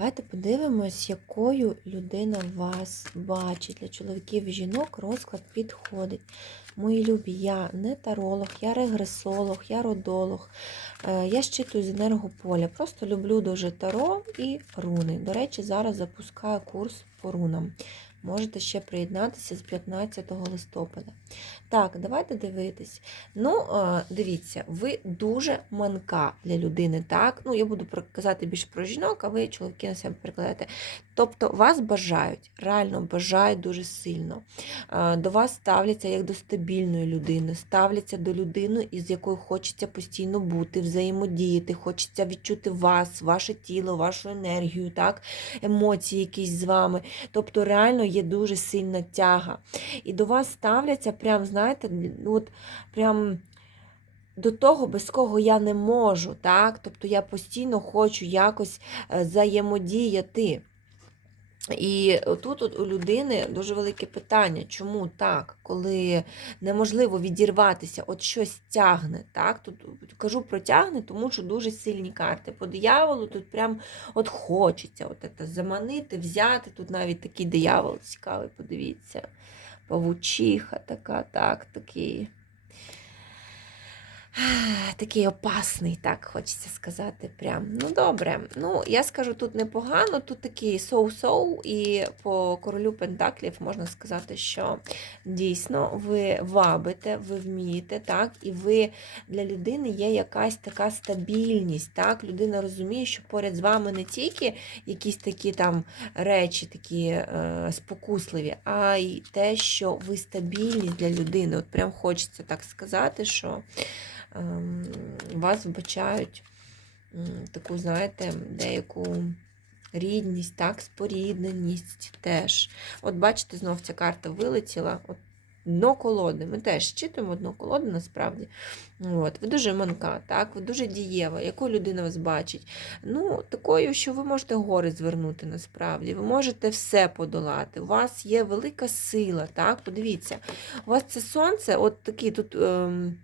Давайте подивимось, якою людина вас бачить. Для чоловіків і жінок розклад підходить. Мої любі, я не таролог, я регресолог, я родолог. Е, Я щитую з енергополя. Просто люблю дуже таро і руни. До речі, зараз запускаю курс по рунам. Можете ще приєднатися з 15 листопада. Так, давайте дивитись. Ну, е, дивіться, ви дуже манка для людини, так? Ну, я буду казати більше про жінок, а ви, чоловіки, на себе перекладаєте. Тобто вас бажають, реально бажають дуже сильно. Е, До вас ставляться як до стабільної людини, ставляться до людини, із якою хочеться постійно бути, взаємодіяти, хочеться відчути вас, ваше тіло, вашу енергію, так? емоції якісь з вами. Тобто, реально є дуже сильна тяга. І до вас ставляться, прям, знаєте, ну, от прям. До того, без кого я не можу, так? Тобто я постійно хочу якось е, взаємодіяти. І тут от у людини дуже велике питання, чому так, коли неможливо відірватися, от щось тягне. так? Тут кажу про тягне, тому що дуже сильні карти. По дияволу тут прям от хочеться от це заманити, взяти. Тут навіть такий диявол цікавий, подивіться. Павучиха така, так, такий. Такий опасний, так хочеться сказати. Прям. Ну, добре. Ну, я скажу, тут непогано, тут такий соу-соу, і по королю Пентаклів можна сказати, що дійсно ви вабите, ви вмієте, так, і ви для людини є якась така стабільність. так, Людина розуміє, що поряд з вами не тільки якісь такі там речі, такі е, спокусливі, а й те, що ви стабільність для людини. От прям хочеться так сказати, що вас вбачають таку, знаєте, деяку рідність, так, спорідненість теж. От бачите, знов ця карта вилетіла. От Дно колоди. Ми теж щитуємо дно колоди насправді. От. Ви дуже манка, так? ви дуже дієва. Якою людина вас бачить? Ну, Такою, що ви можете гори звернути насправді. Ви можете все подолати. У вас є велика сила. так? Подивіться, у вас це сонце, от такий тут. Ем...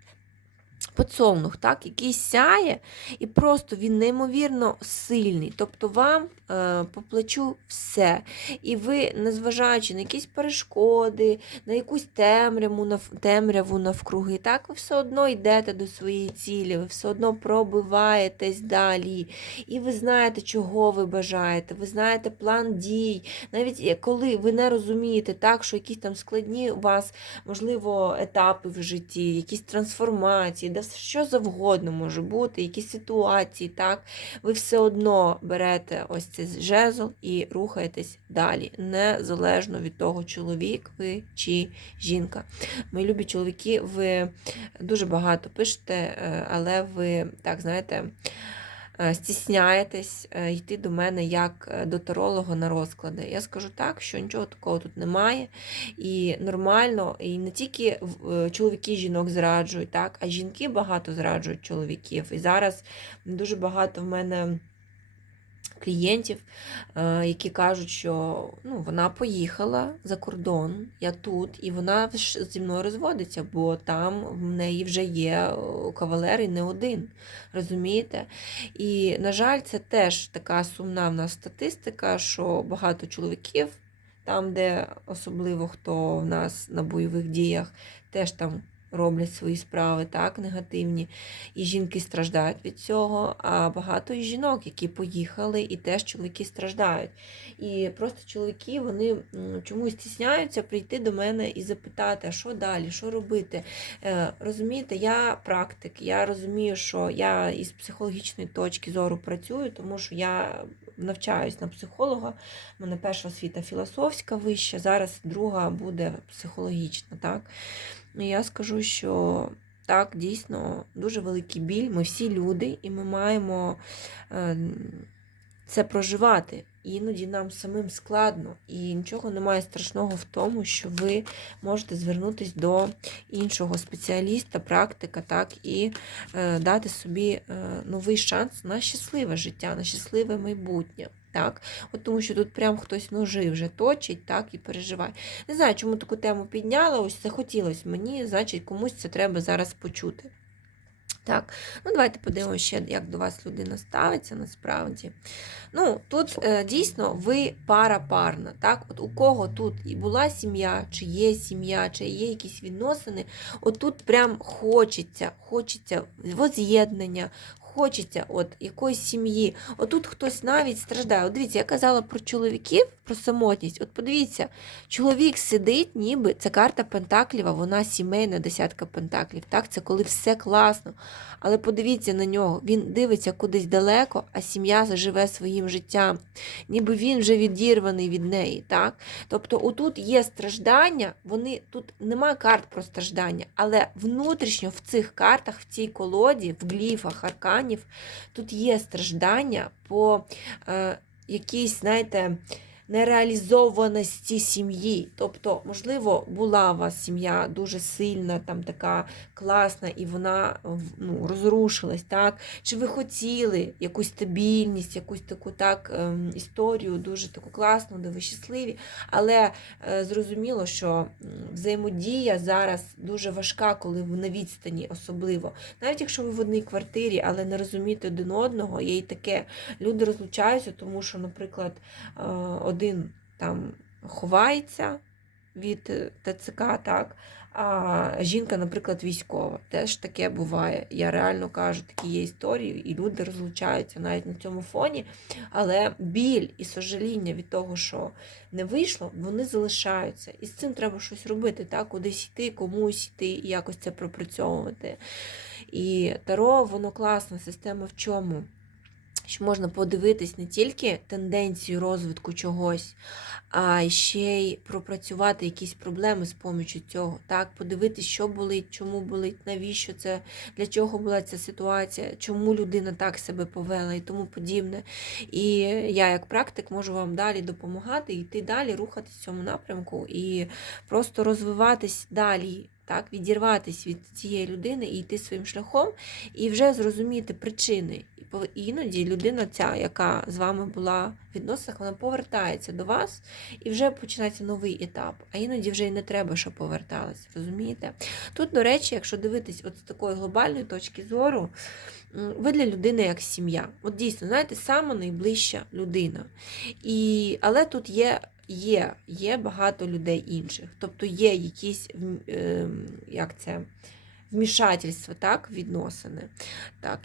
Подсолнух, так, який сяє, і просто він неймовірно сильний. Тобто вам е, по плечу все. І ви, незважаючи на якісь перешкоди, на якусь темряву, нав, темряву навкруги, так, ви все одно йдете до своєї цілі, ви все одно пробиваєтесь далі. І ви знаєте, чого ви бажаєте, ви знаєте план дій. Навіть коли ви не розумієте, так, що якісь там складні у вас, можливо, етапи в житті, якісь трансформації да що завгодно може бути, якісь ситуації, так, ви все одно берете ось цей жезл і рухаєтесь далі, незалежно від того, чоловік ви чи жінка. Мої любі чоловіки, ви дуже багато пишете, е, але ви, так, знаєте, стісняєтесь е, йти до мене як до таролога на розклади. Я скажу так, що нічого такого тут немає. І нормально, і не тільки чоловіки жінок зраджують, так, а жінки багато зраджують чоловіків. І зараз дуже багато в мене. Клієнтів, які кажуть, що ну, вона поїхала за кордон, я тут, і вона зі мною розводиться, бо там в неї вже є кавалер і не один. Розумієте? І, на жаль, це теж така сумна в нас статистика, що багато чоловіків, там, де особливо хто в нас на бойових діях, теж там роблять свої справи, так, негативні. І жінки страждають від цього, а багато і жінок, які поїхали, і теж чоловіки страждають. І просто чоловіки вони чомусь стісняються прийти до мене і запитати, а що далі, що робити. Е, розумієте, я практик, я розумію, що я із психологічної точки зору працюю, тому що я навчаюсь на психолога. У мене перша освіта філософська вища, зараз друга буде психологічна. так. І я скажу, що так, дійсно дуже великий біль. Ми всі люди, і ми маємо це проживати. Іноді нам самим складно, і нічого немає страшного в тому, що ви можете звернутися до іншого спеціаліста, практика, так, і е, дати собі е, новий шанс на щасливе життя, на щасливе майбутнє. Так? От Тому що тут прям хтось ножи вже точить так, і переживає. Не знаю, чому таку тему підняла, ось захотілося мені, значить, комусь це треба зараз почути. Так, ну давайте подивимося ще, як до вас людина ставиться насправді. Ну, тут е, дійсно ви пара парна. Так? От у кого тут і була сім'я, чи є сім'я, чи є якісь відносини, от тут прям хочеться, хочеться воз'єднання, хочеться от якоїсь сім'ї. Отут хтось навіть страждає. От дивіться, я казала про чоловіків, про самотність. От подивіться, чоловік сидить, ніби це карта Пентакліва, вона сімейна десятка Пентаклів. Так, це коли все класно. Але подивіться на нього, він дивиться кудись далеко, а сім'я заживе своїм життям. Ніби він вже відірваний від неї. так? Тобто, отут є страждання, вони тут нема карт про страждання, але внутрішньо в цих картах, в цій колоді, в гліфах, арканів, тут є страждання по е, якійсь, знаєте, нереалізованості сім'ї. Тобто, можливо, була у вас сім'я дуже сильна, там така класна, і вона ну, розрушилась, так? Чи ви хотіли якусь стабільність, якусь таку так ем, історію, дуже таку класну, де ви щасливі, але е, зрозуміло, що взаємодія зараз дуже важка, коли ви на відстані особливо. Навіть якщо ви в одній квартирі, але не розумієте один одного, є і таке. Люди розлучаються, тому що, наприклад, е, один там ховається від е, ТЦК, так, а жінка, наприклад, військова. Теж таке буває. Я реально кажу, такі є історії, і люди розлучаються навіть на цьому фоні. Але біль і сожаління від того, що не вийшло, вони залишаються. І з цим треба щось робити, так? кудись йти, комусь йти і якось це пропрацьовувати. І Таро, воно класна система в чому? Що можна подивитись не тільки тенденцію розвитку чогось, а ще й пропрацювати якісь проблеми з помічю цього. Так, подивитись, що болить, чому болить, навіщо це, для чого була ця ситуація, чому людина так себе повела і тому подібне. І я, як практик, можу вам далі допомагати, йти далі, рухатись в цьому напрямку і просто розвиватись далі. Так, відірватися від цієї людини і йти своїм шляхом, і вже зрозуміти причини. І іноді людина, ця, яка з вами була в відносинах, вона повертається до вас і вже починається новий етап. А іноді вже й не треба, щоб поверталась. Розумієте? Тут, до речі, якщо дивитись от з такої глобальної точки зору, ви для людини як сім'я. От дійсно, знаєте, сама найближча людина. І, але тут є. Є, є багато людей інших. Тобто є якісь ем, як це, вмішательства, так, відносини. Так.